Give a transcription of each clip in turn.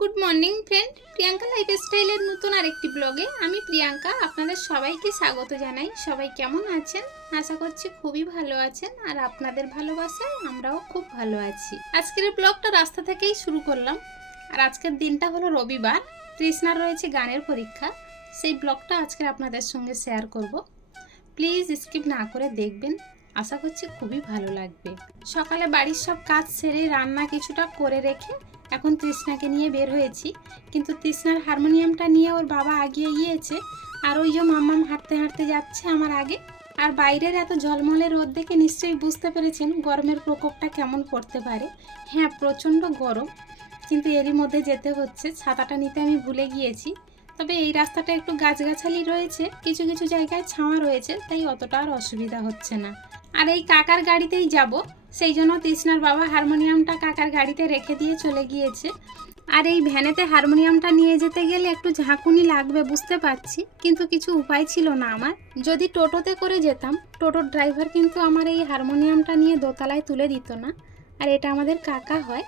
Good morning friend Priyanka লাইফস্টাইলের নতুন আরেকটি ব্লগে আমি প্রিয়াঙ্কা আপনাদের সবাইকে স্বাগত জানাই। সবাই কেমন আছেন? আশা করছি খুবই ভালো আছেন আর আপনাদের ভালোবাসায় আমরাও খুব ভালো আছি। আজকের ব্লগটা রাস্তা থেকেই শুরু করলাম। আর আজকের দিনটা হলো রবিবার, তৃষ্ণার রয়েছে গানের পরীক্ষা। সেই ব্লগটা আজকে আপনাদের সঙ্গে শেয়ার করব। প্লিজ স্কিপ না করে দেখবেন। আশা করছি খুবই ভালো লাগবে। সকালে বাড়ির সব কাজ সেরে রান্না কিছুটা করে রেখে এখন তৃষ্ণাকে নিয়ে বের হয়েছি। কিন্তু তৃষ্ণার হারমোনিয়ামটা নিয়ে ওর বাবা আগিয়ে গিয়েছে আর ওই যে মাম্মাম হাঁটতে হাঁটতে যাচ্ছে আমার আগে। আর বাইরের এত ঝলমলে রোদ দেখে নিশ্চয়ই বুঝতে পেরেছেন গরমের প্রকোপটা কেমন পড়তে পারে। হ্যাঁ প্রচণ্ড গরম। কিন্তু এরই মধ্যে যেতে হচ্ছে, ছাতাটা নিতে আমি ভুলে গিয়েছি। তবে এই রাস্তাটা একটু গাছগাছালি রয়েছে, কিছু কিছু জায়গায় ছাওয়া রয়েছে, তাই অতটা আর অসুবিধা হচ্ছে না। আর এই কাকার গাড়িতেই যাব। সেই জন্য তৃষ্ণার বাবা হারমোনিয়ামটা কাকার গাড়িতে রেখে দিয়ে চলে গিয়েছে। আর এই ভ্যানেতে হারমোনিয়ামটা নিয়ে যেতে গেলে একটু ঝাঁকুনি লাগবে, বুঝতে পারছি। কিন্তু কিছু উপায় ছিল না আমার। যদি টোটোতে করে যেতাম, টোটোর ড্রাইভার কিন্তু আমার এই হারমোনিয়ামটা নিয়ে দোতলায় তুলে দিত না। আর এটা আমাদের কাকা হয়।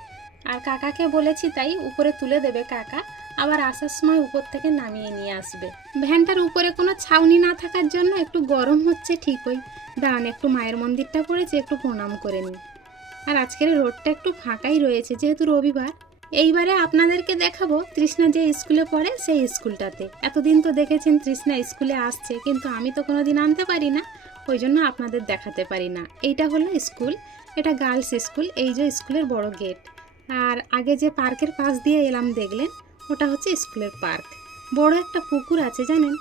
আর কাকাকে বলেছি তাই উপরে তুলে দেবে কাকা। আবার আসার সময় উপর থেকে নামিয়ে নিয়ে আসবে। ভ্যানটার উপরে কোনো ছাউনি না থাকার জন্য একটু গরম হচ্ছে ঠিকই। দাঁড়ান, একটু মায়ের মন্দিরটা পড়েছে, একটু প্রণাম করে নিই আর আজকের রোডটা একটু ফাঁকাই রয়েছে, যেহেতু রবিবার। এইবারে আপনাদেরকে দেখাবো তৃষ্ণা যে স্কুলে পড়ে সেই স্কুলটাতে। এতদিন তো দেখেছেন তৃষ্ণা স্কুলে আসছে, কিন্তু আমি তো কোনোদিন আনতে পারি না, ওই জন্য আপনাদের দেখাতে পারি না। এইটা হলো স্কুল, এটা গার্লস স্কুল, এই যে স্কুলের বড় গেট। আর আগে যে পার্কের পাশ দিয়ে এলাম দেখলেন, ওটা হচ্ছে স্কুলের পার্ক। বড় একটা পুকুর আছে, জানেন?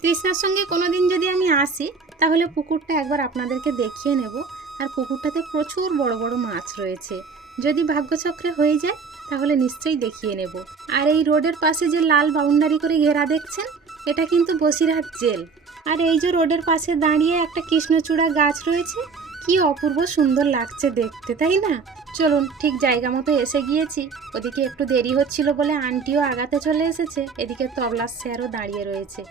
তৃষ্ণার সঙ্গে কোনোদিন যদি আমি আসি তাহলে পুকুরটা একবার আপনাদেরকে দেখিয়ে নেব। আর পুকুরটাতে প্রচুর বড় বড় মাছ রয়েছে। যদি ভাগ্যচক্রে হয়ে যায়, তাহলে নিশ্চয়ই দেখিয়ে নেব। আর এই রোডের পাশে যে লাল বাউন্ডারি করে ঘেরা দেখছেন, এটা কিন্তু বসিরহাট জেল। আর এই যে রোডের পাশে দাঁড়িয়ে একটা কৃষ্ণচূড়া গাছ রয়েছে, কি অপূর্ব সুন্দর লাগছে দেখতে, তাই না? চলুন, ঠিক জায়গা মতো এসে গিয়েছি। ওদিকে একটু দেরি হচ্ছিল বলে আন্টিও আগাতে চলে এসেছে। এদিকে তবলার স্যারও দাঁড়িয়ে রয়েছে।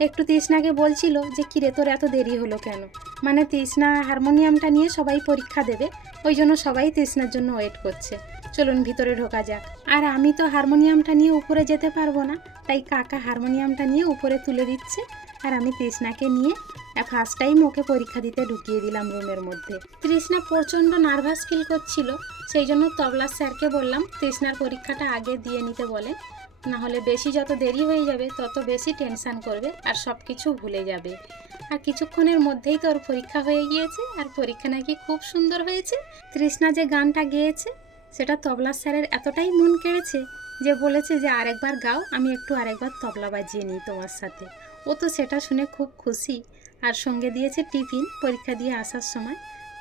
একটু তৃষ্ণাকে বলছিল যে, কিরে, তোর এত দেরি হলো কেন? মানে তৃষ্ণা হারমোনিয়ামটা নিয়ে সবাই পরীক্ষা দেবে, ওই জন্য সবাই তৃষ্ণার জন্য ওয়েট করছে। চলুন, ভিতরে ঢোকা যাক। আর আমি তো হারমোনিয়ামটা নিয়ে উপরে যেতে পারব না, তাই কাকা হারমোনিয়ামটা নিয়ে উপরে তুলে দিচ্ছে। আর আমি তৃষ্ণাকে নিয়ে ফার্স্ট টাইম ওকে পরীক্ষা দিতে ঢুকিয়ে দিলাম রুমের মধ্যে। তৃষ্ণা প্রচণ্ড নার্ভাস ফিল করছিল, সেই জন্য তবলা স্যারকে বললাম, তৃষ্ণার পরীক্ষাটা আগে দিয়ে নিতে বলে না হলে বেশি যত দেরি হয়ে যাবে, তত বেশি টেনশান করবে আর সব কিছু ভুলে যাবে। আর কিছুক্ষণের মধ্যেই তো ওর পরীক্ষা হয়ে গিয়েছে আর পরীক্ষা নাকি খুব সুন্দর হয়েছে। তৃষ্ণা যে গানটা গেয়েছে, সেটা তবলা স্যারের এতটাই মন কেড়েছে যে বলেছে যে আরেকবার গাও, আমি একটু আরেকবার তবলা বাজিয়ে নিই তোমার সাথে। ও তো সেটা শুনে খুব খুশি আর সঙ্গে দিয়েছে টিফিন পরীক্ষা দিয়ে আসার সময়।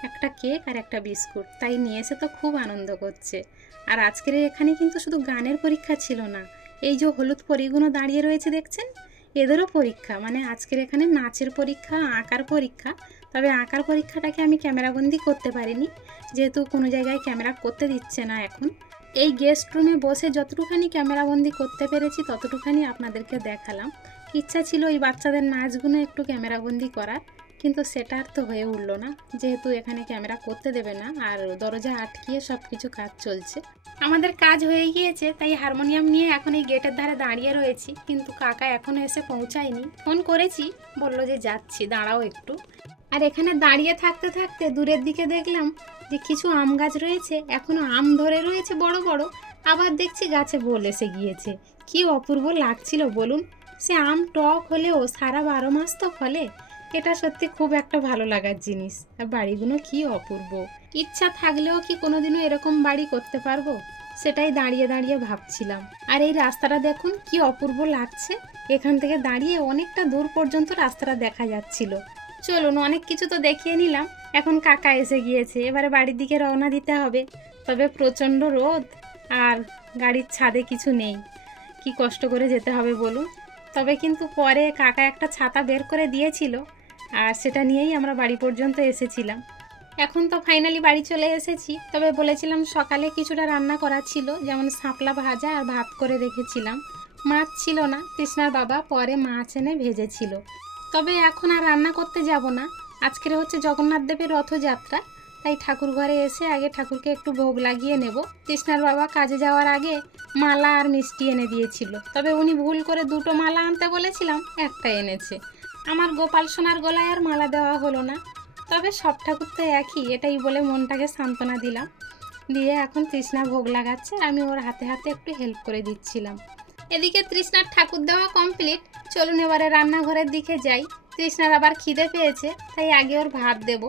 একটা কেক আর একটা বিস্কুট, তাই নিয়ে এসে তো খুব আনন্দ করছে। আর আজকের এখানে কিন্তু শুধু গানের পরীক্ষা ছিল না এই যে হলুদ পরিগুলো দাঁড়িয়ে রয়েছে দেখছেন? এদেরও পরীক্ষা মানে আজকের এখানে নাচের পরীক্ষা, আঁকার পরীক্ষা। তবে আঁকার পরীক্ষাটাকে আমি ক্যামেরাবন্দি করতে পারিনি। যেহেতু কোনো জায়গায় ক্যামেরা করতে দিচ্ছে না এখন। এই গেস্ট রুমে বসে যতটুখানি ক্যামেরাবন্দি করতে পেরেছি, ততটুখানি আপনাদেরকে দেখালাম। ইচ্ছা ছিল এই বাচ্চাদের নাচগুলো একটু ক্যামেরাবন্দি করার। কিন্তু সেটা আর তো হয়ে উঠল না। যেহেতু এখানে ক্যামেরা করতে দেবে না, আর দরজা আটকিয়ে সব কিছু কাজ চলছে। আমাদের কাজ হয়ে গিয়েছে, তাই হারমোনিয়াম নিয়ে এখন এই গেটের ধারে দাঁড়িয়ে রয়েছি। কিন্তু কাকা এখনও এসে পৌঁছায়নি। ফোন করেছি, বলল যে যাচ্ছি, দাঁড়াও একটু। আর এখানে দাঁড়িয়ে থাকতে থাকতে দূরের দিকে দেখলাম যে কিছু আম গাছ রয়েছে, এখনও আম ধরে রয়েছে বড় বড়। আবার দেখছি গাছে বল এসে গিয়েছে। কি অপূর্ব লাগছিল, বলুন। সে আম টক হলেও সারা বারো মাস তো ফলে। এটা সত্যি খুব একটা ভালো লাগার জিনিস। আর বাড়িগুলো কি অপূর্ব। ইচ্ছা থাকলেও কি কোনোদিনও এরকম বাড়ি করতে পারব? সেটাই দাঁড়িয়ে দাঁড়িয়ে ভাবছিলাম। আর এই রাস্তাটা দেখুন কি অপূর্ব লাগছে। এখান থেকে দাঁড়িয়ে অনেকটা দূর পর্যন্ত রাস্তাটা দেখা যাচ্ছিল। চলুন, অনেক কিছু তো দেখিয়ে নিলাম। এখন কাকা এসে গিয়েছে। এবারে বাড়ির দিকে রওনা দিতে হবে। তবে প্রচণ্ড রোদ আর গাড়ির ছাদে কিছু নেই। কি কষ্ট করে যেতে হবে বলুন। তবে কিন্তু পরে কাকা একটা ছাতা বের করে দিয়েছিল। আর সেটা নিয়েই আমরা বাড়ি পর্যন্ত এসেছিলাম। এখন তো ফাইনালি বাড়ি চলে এসেছি, তবে বলেছিলাম সকালে কিছুটা রান্না করা ছিল, যেমন শাপলা ভাজা আর ভাত করে রেখেছিলাম। মাছ ছিল না কৃষ্ণার বাবা পরে মাছ এনে ভেজেছিল। তবে এখন আর রান্না করতে যাব না। আজকের হচ্ছে জগন্নাথ দেবের রথযাত্রা, তাই ঠাকুর ঘরে এসে আগে ঠাকুরকে একটু ভোগ লাগিয়ে নেব। কৃষ্ণার বাবা কাজে যাওয়ার আগে মালা আর মিষ্টি এনে দিয়েছিল, তবে উনি ভুল করে দুটো মালা আনতে বলেছিলাম, একটা এনেছে। আমার গোপাল সোনার গলায় আর মালা দেওয়া হলো না। তবে সব ঠাকুর তো একই, এটাই বলে মনটাকে সান্ত্বনা দিলাম। দিয়ে এখন তৃষ্ণা ভোগ লাগাচ্ছে, আমি ওর হাতে হাতে একটু হেল্প করে দিচ্ছিলাম। এদিকে তৃষ্ণার ঠাকুর দেওয়া কমপ্লিট চলুন এবারে রান্নাঘরের দিকে যাই। তৃষ্ণার আবার খিদে পেয়েছে, তাই আগে ওর ভাত দেব।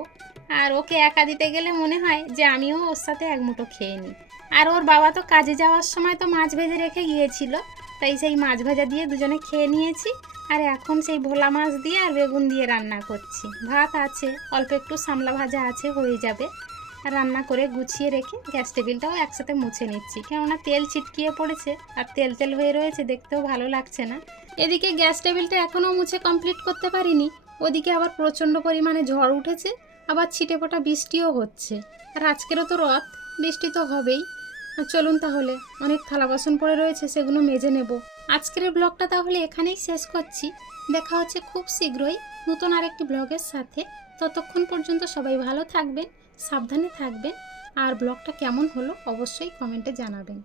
আর ওকে একা দিতে গেলে মনে হয় যে আমিও ওর সাথে এক মুঠো খেয়ে নিই। আর ওর বাবা তো কাজে যাওয়ার সময় তো মাছ ভেজে রেখে গিয়েছিল, তাই সেই মাছ ভাজা দিয়ে দুজনে খেয়ে নিয়েছি। আর এখন সেই ভোলা মাছ দিয়ে আর বেগুন দিয়ে রান্না করছি। ভাত আছে, অল্প একটু সামলা ভাজা আছে, হয়ে যাবে। আর রান্না করে গুছিয়ে রেখে গ্যাস টেবিলটাও একসাথে মুছে নিচ্ছি। কেননা তেল ছিটকিয়ে পড়েছে আর তেল তেল হয়ে রয়েছে, দেখতেও ভালো লাগছে না। এদিকে গ্যাস টেবিলটা এখনও মুছে কমপ্লিট করতে পারিনি। ওদিকে আবার প্রচণ্ড পরিমাণে ঝড় উঠেছে, আবার ছিটে ফোটা বৃষ্টিও হচ্ছে। আর আজকেরও তো রথ, বৃষ্টি তো হবেই। চলুন তাহলে, অনেক থালা বাসন পড়ে রয়েছে, সেগুলো মেজে নেব। আজকের ব্লগটা তাহলে এখানেই শেষ করছি। দেখা হচ্ছে খুব শীঘ্রই নতুন আরেকটি ব্লগের সাথে। ততক্ষণ পর্যন্ত সবাই ভালো থাকবেন, সাবধানে থাকবেন। আর ব্লগটা কেমন হলো অবশ্যই কমেন্টে জানাবেন।